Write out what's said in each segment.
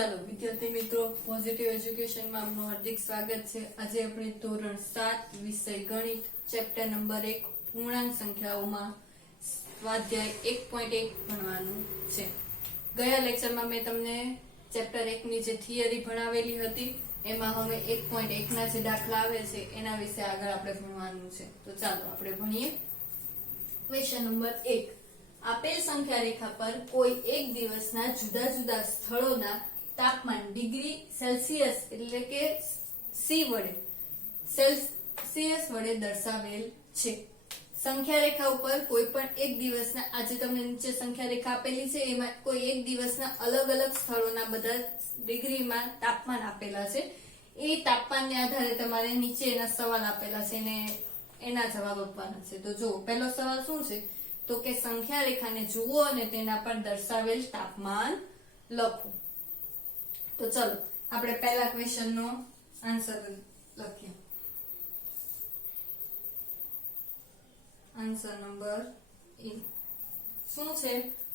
ચાલો વિદ્યાર્થી મિત્રો, પોઝિટિવ એજ્યુકેશનમાં આપનું હાર્દિક સ્વાગત છે। આજે આપણે ધોરણ 7 વિષય ગણિત ચેપ્ટર નંબર 1 પૂર્ણાંક સંખ્યાઓમાં સ્વાધ્યાય 1.1 ભણવાનું છે। ગયા લેક્ચરમાં મેં તમને ચેપ્ટર 1 ની જે થિયરી ભણાવેલી હતી એમાં હવે 1.1 ના જે દાખલા આવે છે એના વિશે આગળ આપણે ભણવાનું છે। તો ચાલો આપણે ભણીએ। ક્વેશ્ચન નંબર 1, આપેલ સંખ્યા રેખા પર કોઈ એક દિવસના જુદા જુદા સ્થળોના તાપમાન ડિગ્રી સેલ્સિયસ એટલે કે સેલ્સિયસ વડે દર્શાવેલ છે। સંખ્યા રેખા ઉપર કોઈ પણ એક દિવસના, આજે તમને નીચે સંખ્યા રેખા આપેલી છે એમાં કોઈ એક દિવસના અલગ અલગ સ્થળોના બધા ડિગ્રીમાં તાપમાન આપેલા છે। એ તાપમાનને આધારે તમારે નીચે એના સવાલ આપેલા છે અને એના જવાબ આપવાના છે। તો જો પહેલો સવાલ શું છે, તો કે સંખ્યા રેખાને જુઓ અને તેના પર દર્શાવેલ તાપમાન લખો। તો ચલો આપણે પહેલા ક્વેશ્ચન નો આન્સર લખીએ। આન્સર નંબર એ શું છે,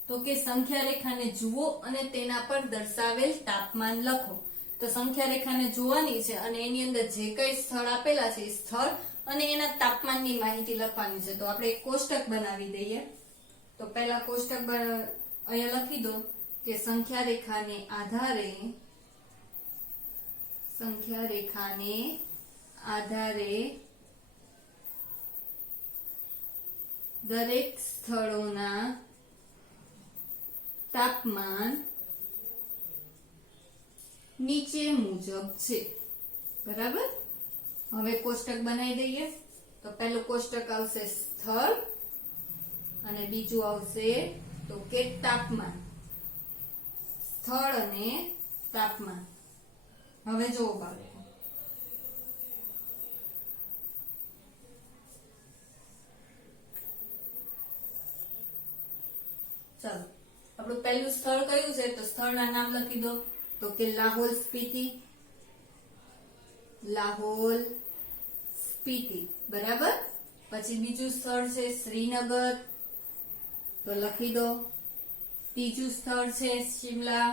તો કે સંખ્યા રેખાને જુઓ અને તેના પર દર્શાવેલ તાપમાન લખો। તો સંખ્યા રેખાને જોવાની છે અને એની અંદર જે કઈ સ્થળ આપેલા છે એ સ્થળ અને એના તાપમાનની માહિતી લખવાની છે। તો આપણે એક કોષ્ટક બનાવી દઈએ। તો પહેલા કોષ્ટક અહીંયા લખી દો કે સંખ્યા રેખાને આધારે દરેક સ્થળોના તાપમાન નીચે મુજબ છે, બરાબર। હવે કોષ્ટક બનાવી દઈએ। તો પહેલું કોષ્ટક આવશે સ્થળ અને બીજું આવશે તો કે તાપમાન। સ્થળ અને તાપમાન। હવે જો બાળકો ચાલો આપણું પહેલું સ્થળ કયું છે, તો સ્થળના નામ લખી દો। તો કે લાહોલ સ્પીતિ, બરાબર। પછી બીજું સ્થળ છે શ્રીનગર, તો લખી દો। ત્રીજું સ્થળ છે શિમલા,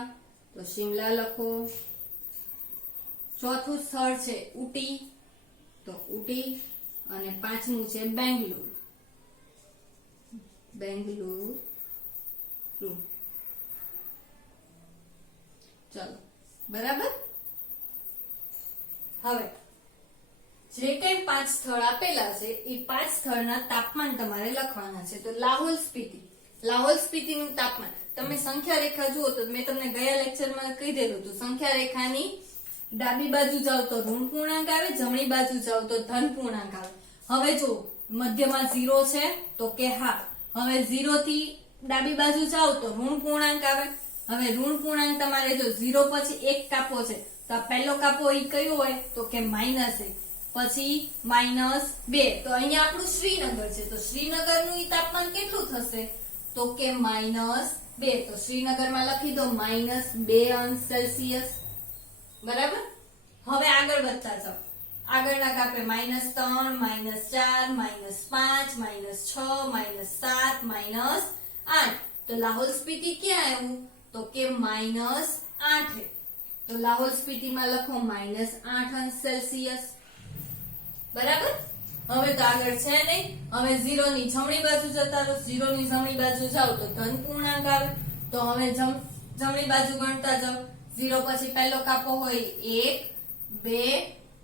તો શિમલા લખો। ચોથું સ્થળ છે ઉટી, તો ઉટી। અને પાંચમું છે બેંગલુરુ। ચલો બરાબર। હવે જે કઈ 5 સ્થળ આપેલા છે એ 5 સ્થળના તાપમાન તમારે લખવાના છે। તો લાહોલ સ્પીતિ નું તાપમાન તમે સંખ્યા રેખા જુઓ તો મેં તમને ગયા લેક્ચરમાં કહી દેલું હતું, સંખ્યા રેખાની ડાબી બાજુ જાવ તો ઋણ પૂર્ણાંક આવે, જમણી બાજુ જાવ તો ધન પૂર્ણાંક આવે। હવે જો મધ્યમાં 0 છે તો કે હા, હવે 0 થી ડાબી બાજુ જાવ તો ઋણ પૂર્ણાંક આવે। હવે ઋણ પૂર્ણાંક તમારે જો 0 પછી 1 કાપો છે તો આ પહેલો કાપો એ કયો હોય, તો કે -1, પછી -2, તો અહીંયા આપણું શ્રીનગર છે તો શ્રીનગરનું ઈ તાપમાન કેટલું થશે, તો કે -2, તો શ્રીનગરમાં લખી દો -2 અંશ સેલ્સિયસ, બરાબર। હવે આગળ વધતા જાઓ, આગળના કાપે -3, -4, -5, -6, -7, -8, તો લાહોલ સ્પીતિ ક્યાં આવ્યું, તો કે -8, તો લાહોલ સ્પીતિમાં લખો -8 અંશ સેલ્સિયસ, બરાબર। હવે તો આગળ છે નહીં, હવે 0 ની જમણી બાજુ જતા રહો। 0 ની જમણી બાજુ જાવ તો ધન પૂર્ણાંક આવે, તો હવે જમણી બાજુ ગણતા જાઓ। 0 પછી પહેલો કાપો હોય 1, 2,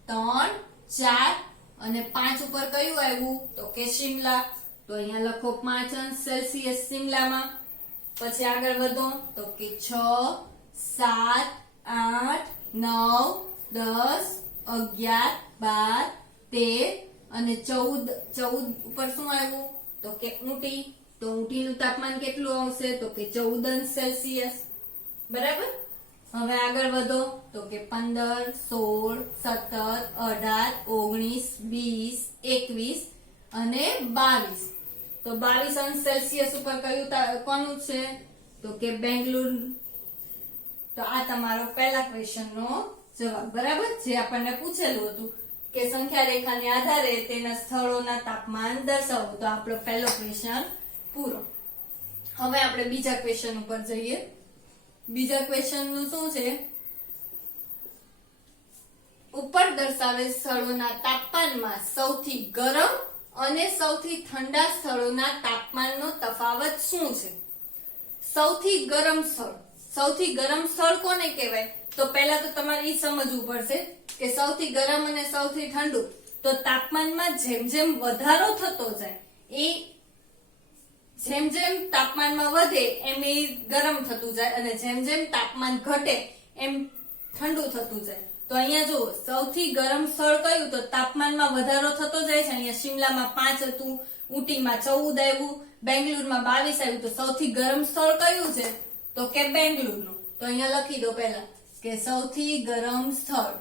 3, 4 અને 5 ઉપર કયું આવ્યું, તો કે શિમલા, તો અહીંયા લખો 5 અંશ સેલ્સિયસ શિમલામાં। પછી આગળ વધો તો કે 6, 7, 8, 9, 10, 11, 12, 13 અને 14 ઉપર શું આવ્યું, તો કે ઊંટી, તો ઊંટીનું તાપમાન કેટલું આવશે, તો કે 14 અંશ સેલ્સિયસ, બરાબર। હવે આગળ વધો તો કે 15, 16, 17, 18, 19, 20, 21 અને 22, તો 22 અંશ સેલ્સિયસ ઉપર કોનું છે, તો કે બેંગલુરુ। તો આ તમારો પહેલા ક્વેશ્ચન નો જવાબ, બરાબર, જે આપણને પૂછેલું હતું કે સંખ્યા રેખાને આધારે તેના સ્થળોના તાપમાન દર્શાવો। તો આપણો પહેલો ક્વેશ્ચન પૂરો। હવે આપણે બીજા ક્વેશ્ચન ઉપર જઈએ। બીજા ક્વેશ્ચન નું શું છે, ઉપર દર્શાવેલ સ્થળોના તાપમાનમાં સૌથી ગરમ અને સૌથી ઠંડા સ્થળોના તાપમાનનો તફાવત શું છે? સૌથી ગરમ સ્થળ કોને કહેવાય? તો પહેલા તો તમારે એ સમજવું પડશે કે સૌથી ગરમ અને સૌથી ઠંડુ, તો તાપમાનમાં જેમ જેમ વધારો થતો જાય એ જેમ જેમ તાપમાનમાં વધે એમ એ ગરમ થતું જાય અને જેમ જેમ તાપમાન ઘટે એમ ઠંડુ થતું જાય. તો અહીંયા જુઓ સૌથી ગરમ સ્થળ કયું? તો તાપમાનમાં વધારો થતો જાય છે. અહીંયા શિમલામાં 5 હતું, ઊટીમાં 14 આવ્યું, બેંગ્લોરમાં 22 આવ્યું. તો સૌથી ગરમ સ્થળ કયું છે? તો કે બેંગ્લોરનું. તો અહીંયા લખી દો પહેલા કે સૌથી ગરમ સ્થળ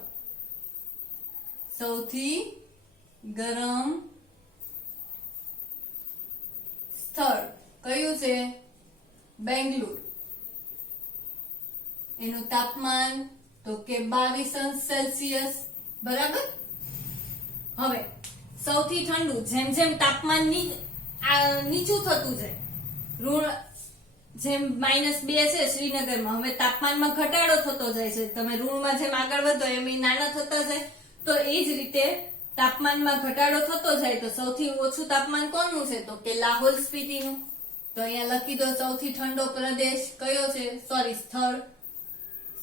કયું છે? બેંગ્લોર. એનું તાપમાન તો કે 22°C. બરાબર. હવે સૌથી ઠંડુ, જેમ જેમ તાપમાન નીચું થતું જાય, જેમ -2 છે શ્રીનગરમાં, હવે તાપમાનમાં ઘટાડો થતો જાય છે. તમે ઋણમાં જેમ આગળ વધો એમ એ નાના થતા જાય. તો એ જ રીતે તાપમાનમાં ઘટાડો થતો જાય. તો સૌથી ઓછું તાપમાન કોનું છે? તો કે લાહોલ સ્પીતિનું. તો અહીંયા લખી દો સૌથી ઠંડો પ્રદેશ કયો છે? સ્થળ.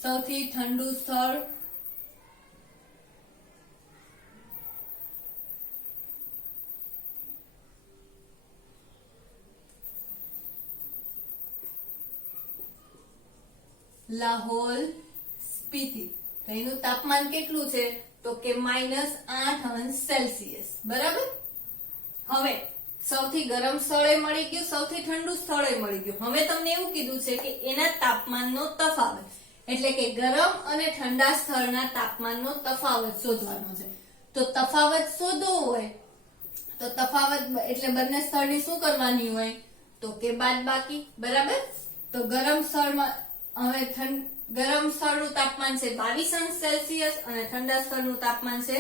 સૌથી ઠંડુ સ્થળ લાહોલ સ્પીતિ. તો એનું તાપમાન કેટલું છે? તો કે -8°C. બરાબર. હવે સૌથી ગરમ સ્થળે મળી ગયું, સૌથી ઠંડુ સ્થળે મળી ગયું. હવે તમને એવું કીધું છે કે એના તાપમાનનો તફાવત, એટલે કે ગરમ અને ઠંડા સ્થળના તાપમાનનો તફાવત શોધવાનો છે. તો તફાવત શોધવો હોય તો તફાવત એટલે બંને સ્થળની શું કરવાની હોય? તો કે બાદબાકી. બરાબર. તો ગરમ સ્થળમાં હવે ગરમ સ્થળનું તાપમાન છે 22°C અને ઠંડા સ્થળનું તાપમાન છે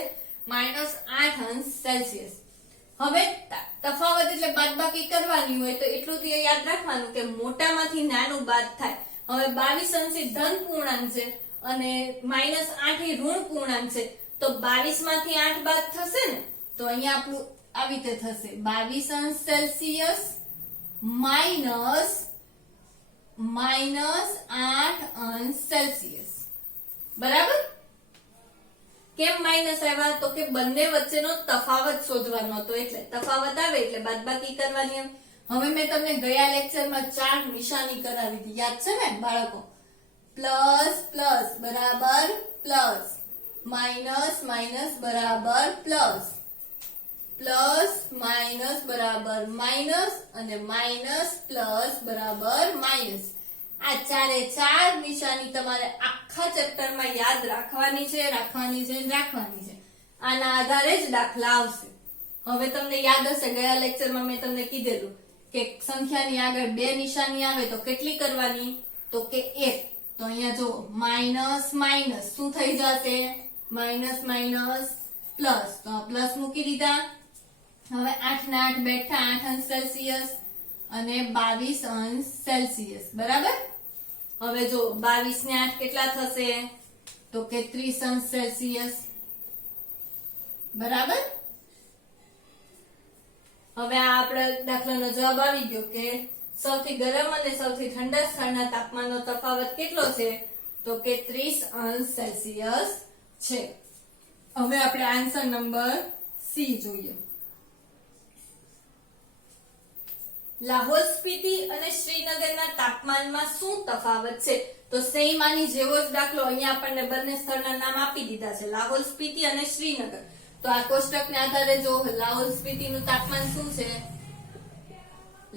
-8°C. હવે તફાવત એટલે બાદબાકી કરવાની હોય તો એટલું તો યાદ રાખવાનું કે મોટામાંથી નાનું બાદ થાય. હવે 22° ધન પૂર્ણાંક છે અને -8 એ ઋણ પૂર્ણાંક છે. તો 22 માંથી 8 બાદ થશે ને, તો અહીંયા આપણું આવી રીતે થશે 22°C -8°C. બરાબર. કેમ માઇનસ આવ્યા? તો કે બંને વચ્ચેનો તફાવત શોધવાનો હતો, એટલે તફાવત આવે એટલે બાદબાકી કરવાની. હવે મેં તમને ગયા લેક્ચરમાં 4 નિશાની કરાવી હતી, યાદ છે ને બાળકો? પ્લસ પ્લસ બરાબર પ્લસ, માઇનસ માઇનસ બરાબર પ્લસ, પ્લસ માઇનસ બરાબર માઇનસ અને માઇનસ પ્લસ બરાબર માઇનસ. આ 4 નિશાની તમારે આખા ચેપ્ટરમાં યાદ રાખવાની છે. આના આધારે જ દાખલા આવશે. હવે તમને યાદ હશે ગયા લેક્ચરમાં મેં તમને કીધેલું કે સંખ્યાની આગળ 2 નિશાની આવે તો કેટલી કરવાની? તો કે 1. તો અહીંયા જો માઇનસ માઇનસ શું થઈ જશે? Minus minus plus. તો પ્લસ મૂકી દીધા. હવે 8 ને 8 બેઠા 8°C અને 22°C. બરાબર. હવે જો 22 ને 8 કેટલા થશે? તો કે 30°C. બરાબર. હવે આ આપણા દાખલાનો જવાબ આવી ગયો કે સૌથી ગરમ અને સૌથી ઠંડા સ્થળના તાપમાનનો તફાવત કેટલો છે? તો કે 30°C છે. હવે આપણે આન્સર નંબર સી જોઈએ. લાહોલ સ્પીતિ અને શ્રીનગરના તાપમાનમાં શું તફાવત છે? તો સેમ આની જેવો જ દાખલો અહીંયા આપણને બંને સ્થળના નામ આપી દીધા છે, લાહોલ સ્પીતિ અને શ્રીનગર. તો આ કોષ્ટકને આધારે જો લાહોલ સ્પીતિનું તાપમાન શું છે?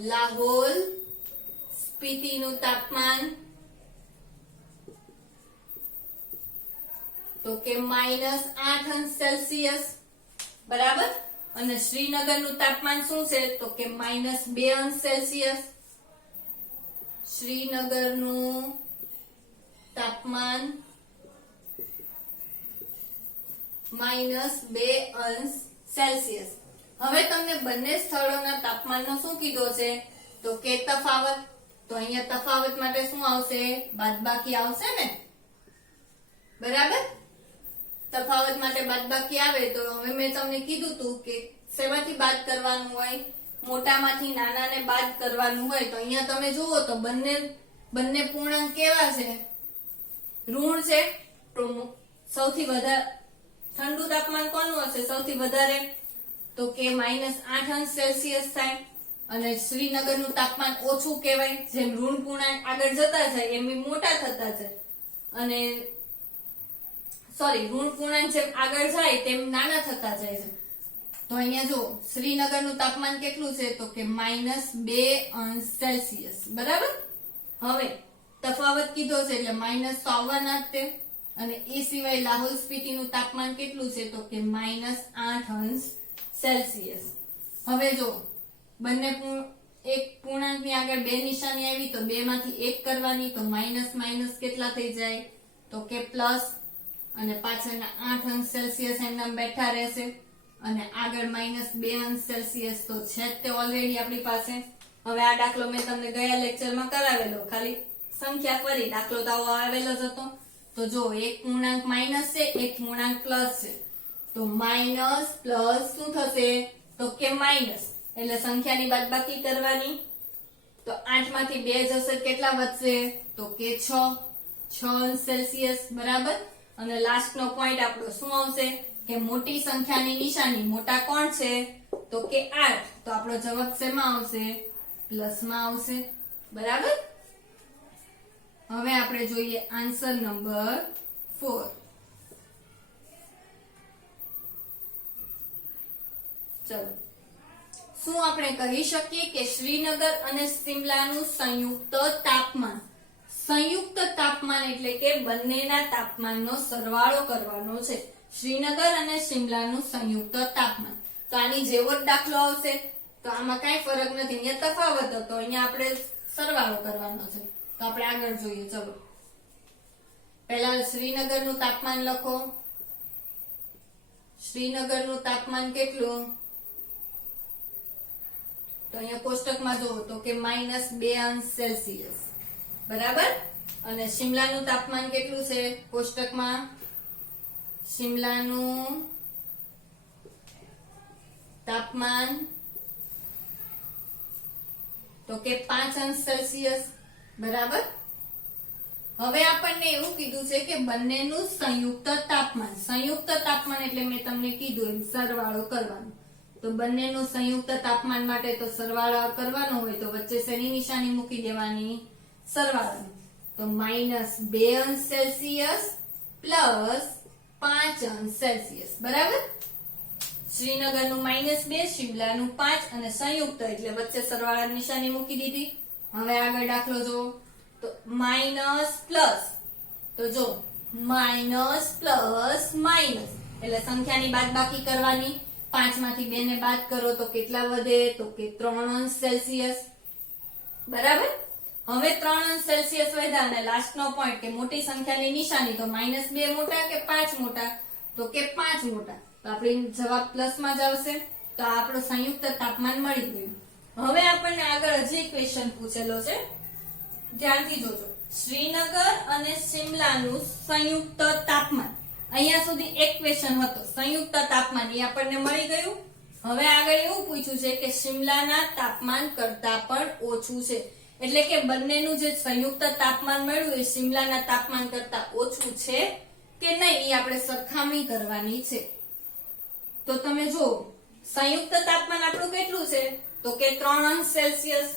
લાહોલ સ્પીતિનું તાપમાન તો કે -8°C. બરાબર. અને શ્રીનગરનું તાપમાન શું છે? તો કે -2°C. શ્રીનગરનું તાપમાન -2°C. હવે તમને બંને સ્થળોના તાપમાનનો શું કીધો છે? તો કે તફાવત. તો અહીંયા તફાવત માટે શું આવશે? બાદબાકી આવશે ને. બરાબર. તફાવત માટે બાદબાકી આવે તો હવે મેં તમને કીધું હતું કે શેમાંથી બાદ કરવાનું હોય, મોટામાંથી નાનાને બાદ કરવાનું હોય. તો અહીંયા તમે જુઓ તો બંને પૂર્ણાંક કેવા છે, ઋણ છે. તો સૌથી વધારે ઠંડુ તાપમાન કોનું હશે સૌથી વધારે, તો કે -8 અંશ સેલ્સિયસ થાય. અને શ્રીનગરનું તાપમાન ઓછું કહેવાય. જેમ ઋણ પૂર્ણાંક આગળ જતા જાય એમ મોટા થતા જાય, અને ઋણ પૂર્ણાંક જેમ આગળ જાય તેમ નાના થતા જાય છે. તો અહીંયા જો શ્રીનગરનું તાપમાન કેટલું છે, તો કે -2 અંશ સેલ્સિયસ. બરાબર. હવે તફાવત કીધો છે એટલે માઇનસ તો આવવાના જ તે. અને એ સિવાય લાહોલ સ્પીતિનું તાપમાન કેટલું છે, તો કે -8 અંશ સેલ્સિયસ. હવે જો બંને એક પૂર્ણાંકની આગળ 2 નિશાની આવી તો 2 માંથી 1 કરવાની, તો માઇનસ માઇનસ કેટલા થઈ જાય, તો કે પ્લસ. અને પાછળના 8 અંશ સેલ્સિયસ એમના બેઠા રહેશે. અને આગળ -2 અંશ સેલ્સિયસ તો છે જ તે ઓલરેડી આપણી પાસે. હવે આ દાખલો મેં તમને ગયા લેક્ચરમાં કરાવેલો, ખાલી સંખ્યા ફરી દાખલો તો આવો આવેલો જ હતો. તો જો એક પૂર્ણાંક માઇનસ છે, એક પૂર્ણાંક પ્લસ છે. તો માઇનસ પ્લસ શું થશે, તો કે માઇનસ. એટલે સંખ્યાની બાદબાકી કરવાની. તો 8 માંથી 2 જશે કેટલા વધશે, તો કે 6 અંશ સેલ્સિયસ. બરાબર. અને લાસ્ટ નો પોઈન્ટ આપણો શું આવશે કે મોટી સંખ્યાની નિશાની, મોટા કોણ છે, તો કે 8. તો આપણો જવાબ શેમાં આવશે, પ્લસમાં આવશે. બરાબર. હવે આપણે જોઈએ આન્સર નંબર 4. ચલો, શું આપણે કહી શકીએ કે શ્રીનગર અને શિમલાનું સંયુક્ત તાપમાન એટલે કે બંનેના તાપમાનનો સરવાળો કરવાનો છે. શ્રીનગર અને શિમલાનું સંયુક્ત તાપમાન. તો આની જેવો જ દાખલો આવશે. તો આમાં કઈ ફરક નથી, અહીંયા તફાવત હતો, અહીંયા આપણે સરવાળો કરવાનો છે. તો આપણે આગળ જોઈએ. ચલો, પહેલા શ્રીનગરનું તાપમાન લખો. શ્રીનગરનું તાપમાન કેટલું, તો અહીંયા કોષ્ટકમાં જુઓ તો કે -2 અંશ સેલ્સિયસ. બરાબર. અને શિમલાનું તાપમાન કેટલું છે, કોષ્ટકમાં શિમલાનું તાપમાન તો કે 5 અંશ સેલ્સિયસ. બરાબર. હવે આપણને એવું કીધું છે કે બંનેનું સંયુક્ત તાપમાન એટલે મેં તમને કીધું એમ સરવાળો કરવાનો. તો બંનેનું સંયુક્ત તાપમાન માટે તો સરવાળો કરવાનો હોય તો વચ્ચે શેની નિશાની મૂકી દેવાની, સરવાળાની. તો -2 અંશ સેલ્સિયસ પ્લસ 5 અંશ સેલ્સિયસ. બરાબર. શ્રીનગરનું -2, શિમલાનું 5 અને સંયુક્ત એટલે વચ્ચે સરવાળાની નિશાની મૂકી દીધી. હવે આગળ દાખલો જો, તો માઇનસ પ્લસ. તો જો માઇનસ પ્લસ માઇનસ એટલે સંખ્યાની બાદબાકી કરવાની. 5 માંથી 2 ને બાદ કરો તો કેટલા વધે, તો કે 3 અંશ સેલ્સિયસ. બરાબર. હવે 3 અંશ સેલ્સિયસ વધ્યા અને લાસ્ટ નો પોઈન્ટ કે મોટી સંખ્યાની નિશાની. તો -2 મોટા કે 5 મોટા, તો કે 5 મોટા. તો આપણી જવાબ પ્લસ માં જ આવશે. તો આ આપણો સંયુક્ત તાપમાન મળી ગયું. હવે આપણને આગળ હજી એક ક્વેશ્ચન પૂછેલો છે, ધ્યાનથી જોજો. શ્રીનગર અને શિમલાનું સંયુક્ત તાપમાન. અહીંયા સુધી એક ક્વેશ્ચન હતો, સંયુક્ત તાપમાન એ આપણને મળી ગયું. હવે આગળ એવું પૂછ્યું છે કે શિમલાના તાપમાન કરતા પણ ઓછું છે. એટલે કે બંનેનું જે સંયુક્ત તાપમાન મળ્યું એ શિમલાના તાપમાન કરતા ઓછું છે કે નહીં એ આપણે સરખામણી કરવાની છે. તો તમે જો સંયુક્ત તાપમાન આપણું કેટલું છે, તો કે 3 અંશ સેલ્સિયસ.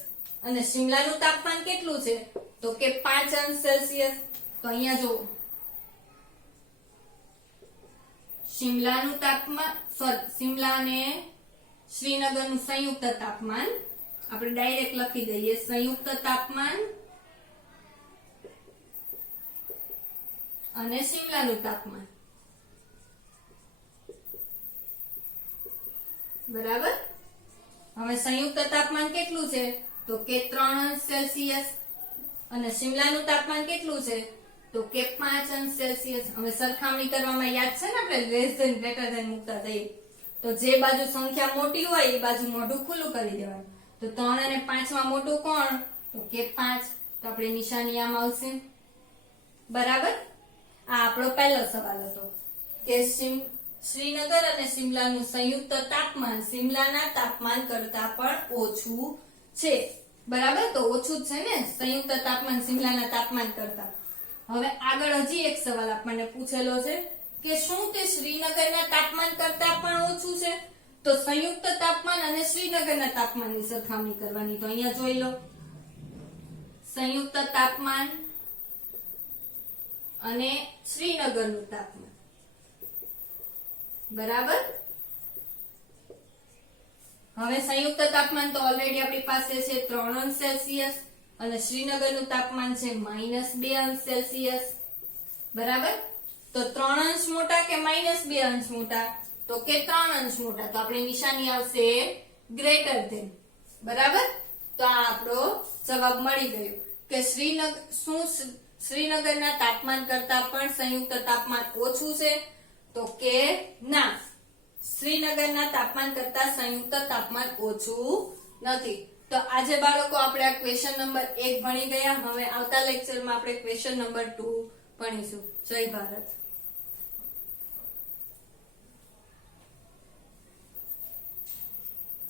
અને શિમલાનું તાપમાન કેટલું છે, તો કે 5 અંશ સેલ્સિયસ. તો અહીંયા જો શિમલાનું તાપમાન શિમલા અને શ્રીનગરનું સંયુક્ત તાપમાન આપણે ડાયરેક્ટ લખી દઈએ, સંયુક્ત તાપમાન અને શિમલાનું તાપમાન. બરાબર. હવે સંયુક્ત તાપમાન કેટલું છે, તો કે 3 અંશ સેલ્સિયસ. અને શિમલાનું તાપમાન કેટલું છે, તો કે 5 અંશ સેલ્સિયસ. હવે સરખામણી કરવામાં યાદ છે ને આપણે લેસ ધેન ગ્રેટર ધેન મૂકતા જઈએ. તો જે બાજુ સંખ્યા મોટી હોય એ બાજુ મોઢું ખુલ્લું કરી દેવાનું. તો 3 અને 5 માં મોટું કોણ, તો કે 5. તો આપણી નિશાની આમ આવશે. બરાબર. આ આપણો પહેલો સવાલ હતો. કે શ્રીનગર અને શિમલાનું સંયુક્ત તાપમાન શિમલાના તાપમાન કરતા પણ ઓછું છે. બરાબર, તો ઓછું જ છે ને સંયુક્ત તાપમાન શિમલાના તાપમાન કરતા. હવે આગળ હજી એક સવાલ આપણને પૂછેલો છે કે શું તે શ્રીનગરના તાપમાન કરતા પણ ઓછું છે? તો સંયુક્ત તાપમાન અને શ્રીનગરના તાપમાનની સરખામણી કરવાની. તો અહીંયા જોઈ લો, સંયુક્ત તાપમાન અને શ્રીનગરનું તાપમાન. બરાબર, હવે સંયુક્ત તાપમાન તો ઓલરેડી આપણી પાસે છે 3 અંશ સેલ્સિયસ અને શ્રીનગરનું તાપમાન છે -2 અંશ સેલ્સિયસ. બરાબર, તો 3 અંશ મોટા કે -2 અંશ મોટા? તો કે 3 અંશ મોટા. તો આપણી નિશાની આવશે ગ્રેટર ધેન. બરાબર, તો આ આપણો જવાબ મળી ગયો કે શ્રીનગરના તાપમાન કરતા પણ સંયુક્ત તાપમાન ઓછું છે? તો કે ના, શ્રીનગરના તાપમાન કરતા સંયુક્ત તાપમાન ઓછું નથી. તો આજે બાળકો આપણે આ ક્વેશ્ચન નંબર 1 ભણી ગયા. હવે આવતા લેક્ચરમાં આપણે ક્વેશ્ચન નંબર 2 ભણીશું. જય ભારત.